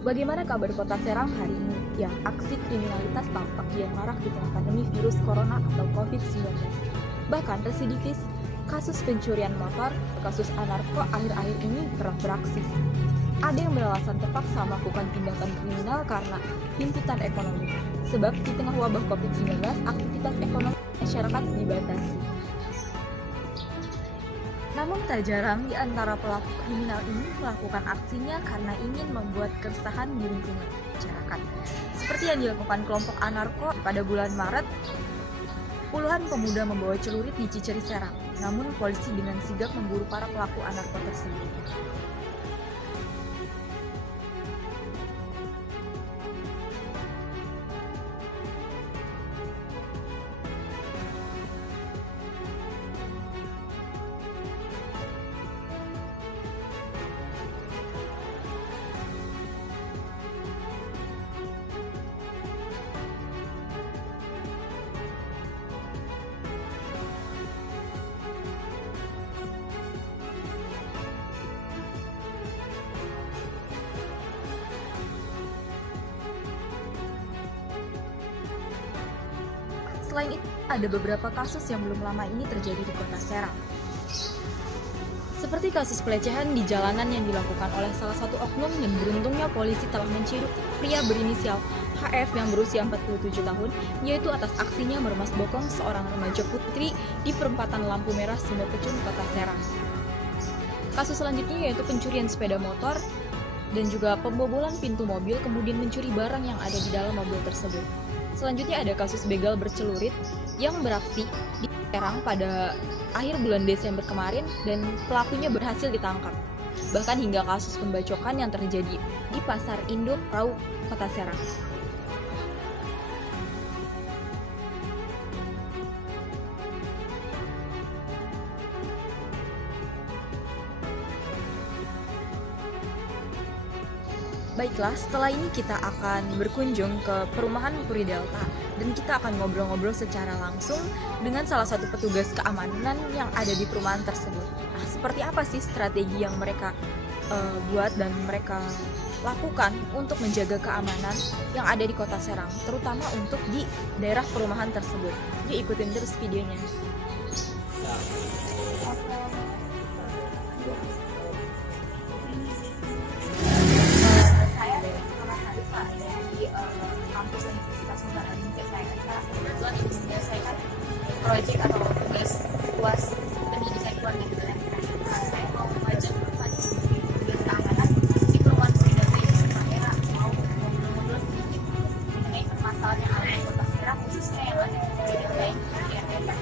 Bagaimana kabar Kota Serang hari ini? Ya, aksi kriminalitas tampak kian marak di tengah pandemi virus corona atau COVID-19. Bahkan residivis kasus pencurian motor, kasus anarko akhir-akhir ini kerap beraksi. Ada yang beralasan terpaksa melakukan tindakan kriminal karena tuntutan ekonomi. Sebab di tengah wabah COVID-19, aktivitas ekonomi masyarakat dibatasi. Namun tak jarang di antara pelaku kriminal ini melakukan aksinya karena ingin membuat keresahan di lingkungan masyarakat. Seperti yang dilakukan kelompok anarko pada bulan Maret, puluhan pemuda membawa celurit di Ciceri Serang. Namun polisi dengan sigap memburu para pelaku anarko tersebut. Selain itu, ada beberapa kasus yang belum lama ini terjadi di Kota Serang. Seperti kasus pelecehan di jalanan yang dilakukan oleh salah satu oknum dan beruntungnya polisi telah menciduk pria berinisial HF yang berusia 47 tahun, yaitu atas aksinya meremas bokong seorang remaja putri di perempatan lampu merah Sumber Pecun, Kota Serang. Kasus selanjutnya yaitu pencurian sepeda motor dan juga pembobolan pintu mobil kemudian mencuri barang yang ada di dalam mobil tersebut. Selanjutnya ada kasus begal bercelurit yang beraksi di Serang pada akhir bulan Desember kemarin dan pelakunya berhasil ditangkap. Bahkan hingga kasus pembacokan yang terjadi di Pasar Induk Rau, Kota Serang. Baiklah, setelah ini kita akan berkunjung ke perumahan Puri Delta dan kita akan ngobrol-ngobrol secara langsung dengan salah satu petugas keamanan yang ada di perumahan tersebut. Nah, seperti apa sih strategi yang mereka buat dan mereka lakukan untuk menjaga keamanan yang ada di Kota Serang, terutama untuk di daerah perumahan tersebut. Jadi ikutin terus videonya. Saya di kampus Universitas Unpad saya kebetulan ini menyelesaikan proyek atau tugas UAS pendidikan luar negeri. Saya mau mengajak tugas keamanan di perumahan Puri Delta ini supaya mau ngobrol-ngobrol sedikit mengenai permasalahan yang ada di Kota Serang, khususnya yang ada di Puri Delta ini. Kira-kira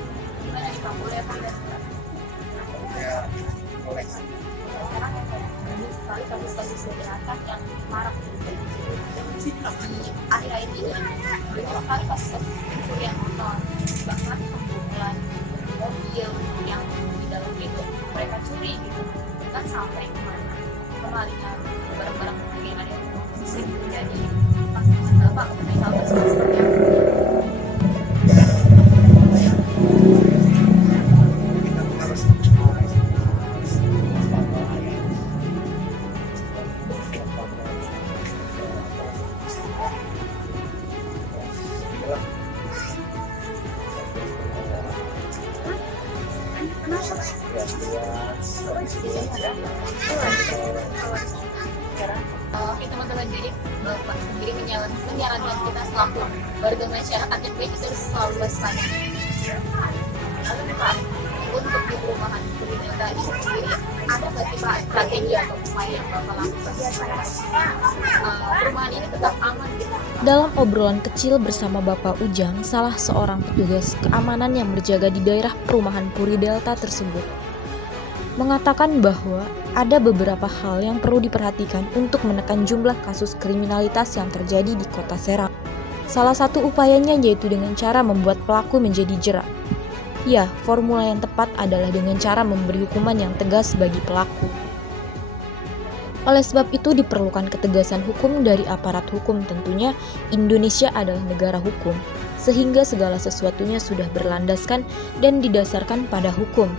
gimana nih Pak, boleh apa enggak? Ya, boleh. Sekarang banyak sekali kasus-kasus kejahatan yang marak terjadi. Akhir-akhir ini banyak sekali kasus-kasus pencurian motor, bahkan pembobolan mobil yang di dalam itu mereka curi gitu, bahkan sampai kemana kemalingan barang-barang yang ada di rumah sering terjadi. Bapak mengenai hal tersebut seperti apa? Oke teman-teman, jadi Bapak sendiri menyarankan kita selaku warga masyarakat yang baik itu harus selalu waspada. Lalu Pak, untuk di perumahan Puri Delta ini sendiri ada nggak sih Pak strategi atau upaya yang Bapak lakukan supaya perumahan ini tetap aman gitu? Dalam obrolan kecil bersama Bapak Ujang, salah seorang petugas keamanan yang berjaga di daerah perumahan Puri Delta tersebut, mengatakan bahwa ada beberapa hal yang perlu diperhatikan untuk menekan jumlah kasus kriminalitas yang terjadi di Kota Serang. Salah satu upayanya yaitu dengan cara membuat pelaku menjadi jera. Ya, formula yang tepat adalah dengan cara memberi hukuman yang tegas bagi pelaku. Oleh sebab itu diperlukan ketegasan hukum dari aparat hukum. Tentunya Indonesia adalah negara hukum, sehingga segala sesuatunya sudah berlandaskan dan didasarkan pada hukum.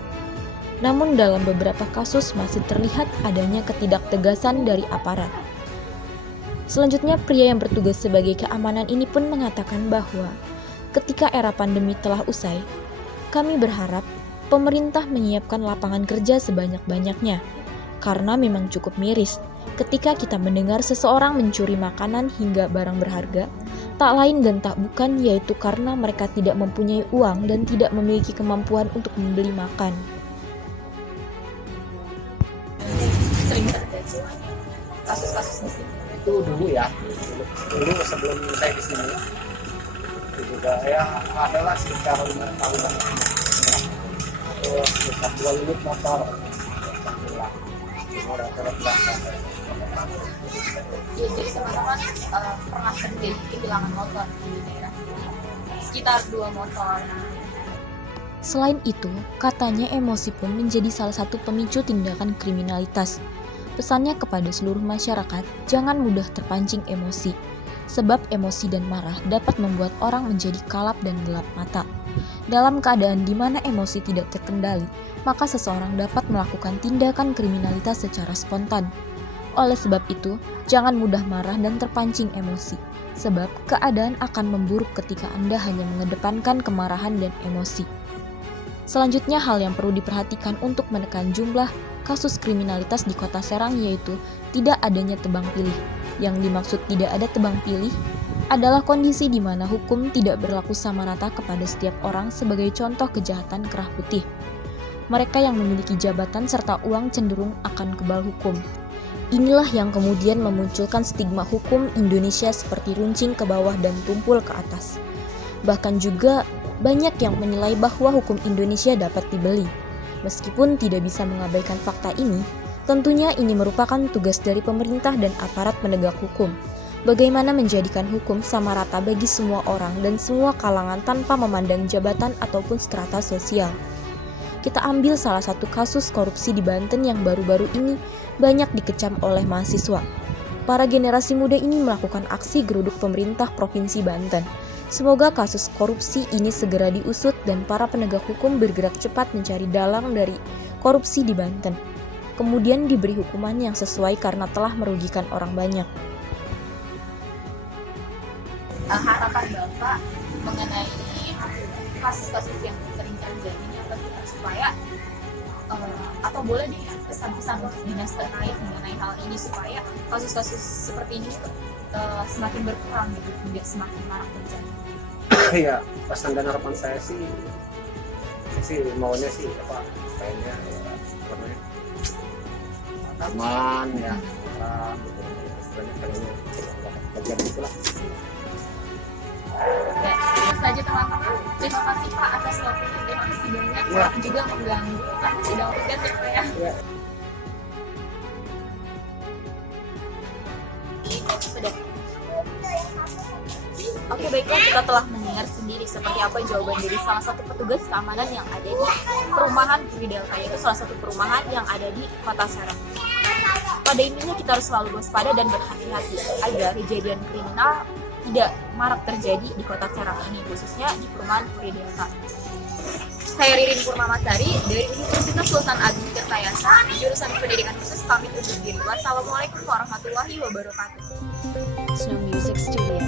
Namun dalam beberapa kasus masih terlihat adanya ketidaktegasan dari aparat. Selanjutnya, pria yang bertugas sebagai keamanan ini pun mengatakan bahwa ketika era pandemi telah usai, kami berharap pemerintah menyiapkan lapangan kerja sebanyak-banyaknya. Karena memang cukup miris ketika kita mendengar seseorang mencuri makanan hingga barang berharga, tak lain dan tak bukan yaitu karena mereka tidak mempunyai uang dan tidak memiliki kemampuan untuk membeli makan. Sering terjadi kasus-kasus di sini. Itu dulu ya, dulu sebelum saya di sini itu juga ya adalah sekitar 5 tahunan. Terus sekitar 2 unit motor pulang. Semua udah terlepas. Ya, jadi teman-teman pernah terjadi kehilangan motor di daerah sini. Sekitar 2 motor. Selain itu, katanya emosi pun menjadi salah satu pemicu tindakan kriminalitas. Pesannya kepada seluruh masyarakat, jangan mudah terpancing emosi, sebab emosi dan marah dapat membuat orang menjadi kalap dan gelap mata. Dalam keadaan di mana emosi tidak terkendali, maka seseorang dapat melakukan tindakan kriminalitas secara spontan. Oleh sebab itu, jangan mudah marah dan terpancing emosi, sebab keadaan akan memburuk ketika Anda hanya mengedepankan kemarahan dan emosi. Selanjutnya, hal yang perlu diperhatikan untuk menekan jumlah kasus kriminalitas di Kota Serang yaitu tidak adanya tebang pilih. Yang dimaksud tidak ada tebang pilih adalah kondisi di mana hukum tidak berlaku sama rata kepada setiap orang sebagai contoh kejahatan kerah putih. Mereka yang memiliki jabatan serta uang cenderung akan kebal hukum. Inilah yang kemudian memunculkan stigma hukum Indonesia seperti runcing ke bawah dan tumpul ke atas. Bahkan juga banyak yang menilai bahwa hukum Indonesia dapat dibeli. Meskipun tidak bisa mengabaikan fakta ini, tentunya ini merupakan tugas dari pemerintah dan aparat penegak hukum. Bagaimana menjadikan hukum sama rata bagi semua orang dan semua kalangan tanpa memandang jabatan ataupun strata sosial. Kita ambil salah satu kasus korupsi di Banten yang baru-baru ini banyak dikecam oleh mahasiswa. Para generasi muda ini melakukan aksi geruduk pemerintah Provinsi Banten. Semoga kasus korupsi ini segera diusut dan para penegak hukum bergerak cepat mencari dalang dari korupsi di Banten. Kemudian diberi hukuman yang sesuai karena telah merugikan orang banyak. Harapan Bapak mengenai kasus-kasus yang sering terjadi ini apa sih, supaya atau boleh deh pesan-pesan untuk dinas terkait mengenai hal ini supaya kasus-kasus seperti ini semakin berkurang gitu, tidak semakin marak terjadi. Ya, pesan dan harapan saya sih maunya sih kayaknya aman ya, sebenarnya kayaknya bagian itulah. Ya, itu saja teman-teman. Terima kasih Pak atas waktunya. Terima kasih banyak. Maaf juga mengganggu karena sedang tugas ya. Sudah. Oke, baiklah, kita telah mendengar sendiri seperti apa jawaban dari salah satu petugas keamanan yang ada di perumahan Puri Delta, yaitu salah satu perumahan yang ada di Kota Serang. Pada intinya kita harus selalu waspada dan berhati-hati agar kejadian kriminal tidak marak terjadi di Kota Serang ini, khususnya di perumahan Puri Delta. Saya Ririn Purnamasari dari Universitas Sultan Agung Tirtayasa, jurusan Pendidikan Khusus, pamit undur diri. Wassalamualaikum warahmatullahi wabarakatuh. Snow Music Studio.